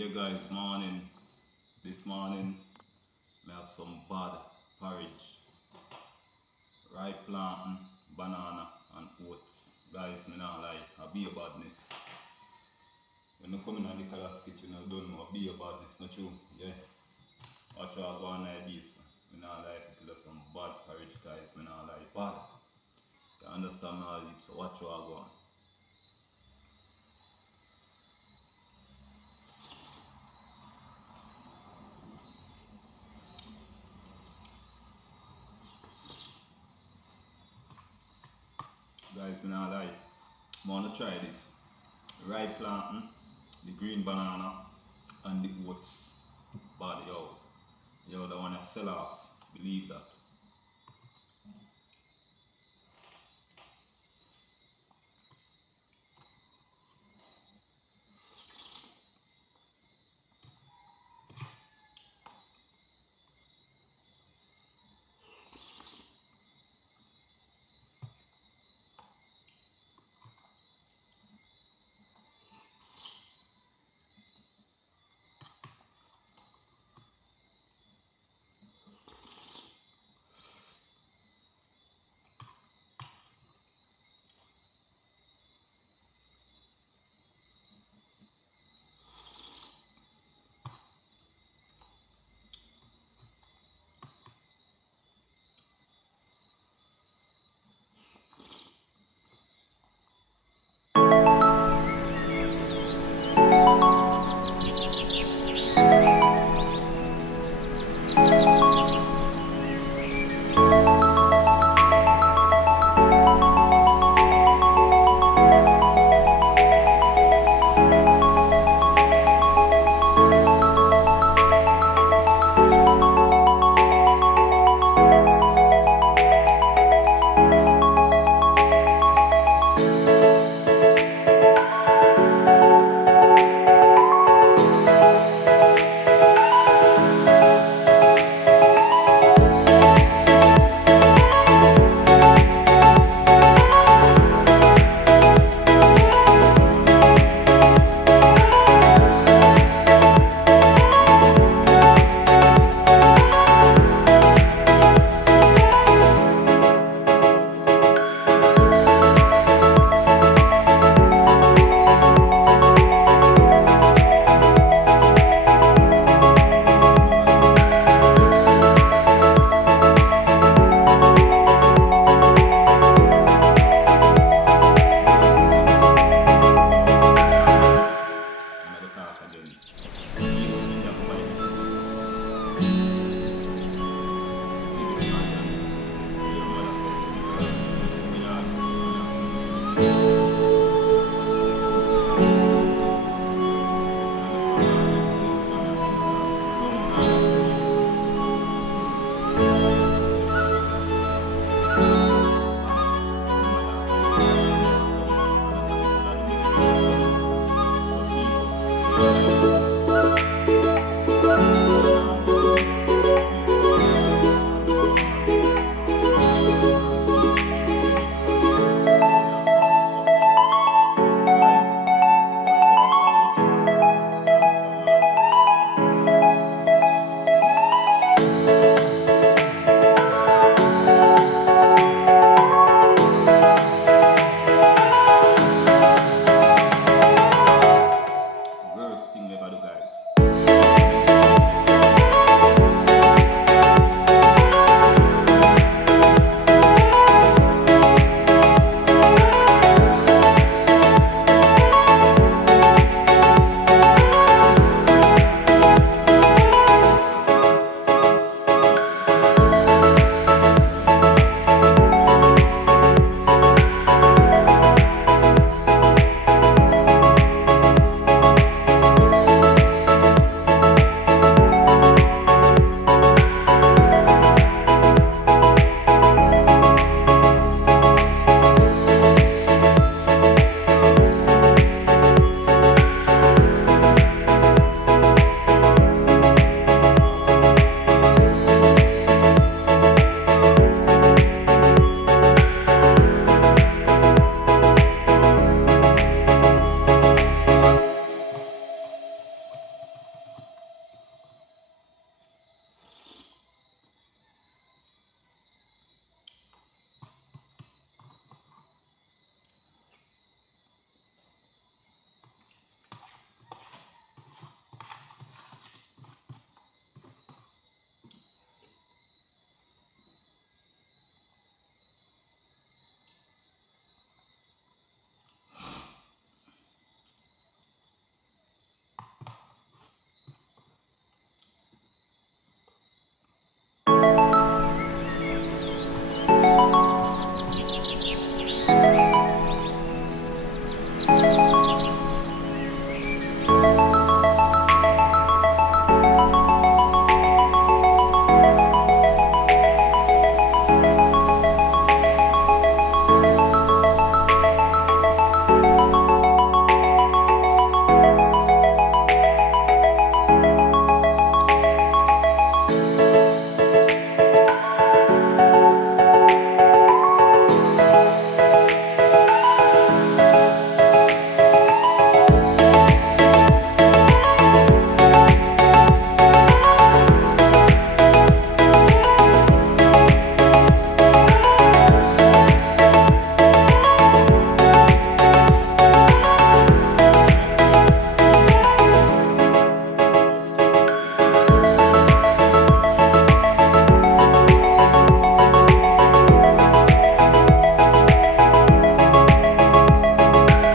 Yeah guys, morning. This morning I have some bad porridge. Ripe plantain, banana and oats. Guys, me not lie, I be a badness. When you come in the Nicholas kitchen, I don't know, I be a badness, not true? Yeah. Watch how I go on like this. Me not lie, it is some bad porridge guys, me not lie, bad. You understand how it, so watch how I go on. Guys, me not lie. I wanna try this. Ripe plantain, the green banana, and the oats. But yo, the one I sell off. Believe that. I'm gonna talk again. You in the fight. See this man, your mother said, me not,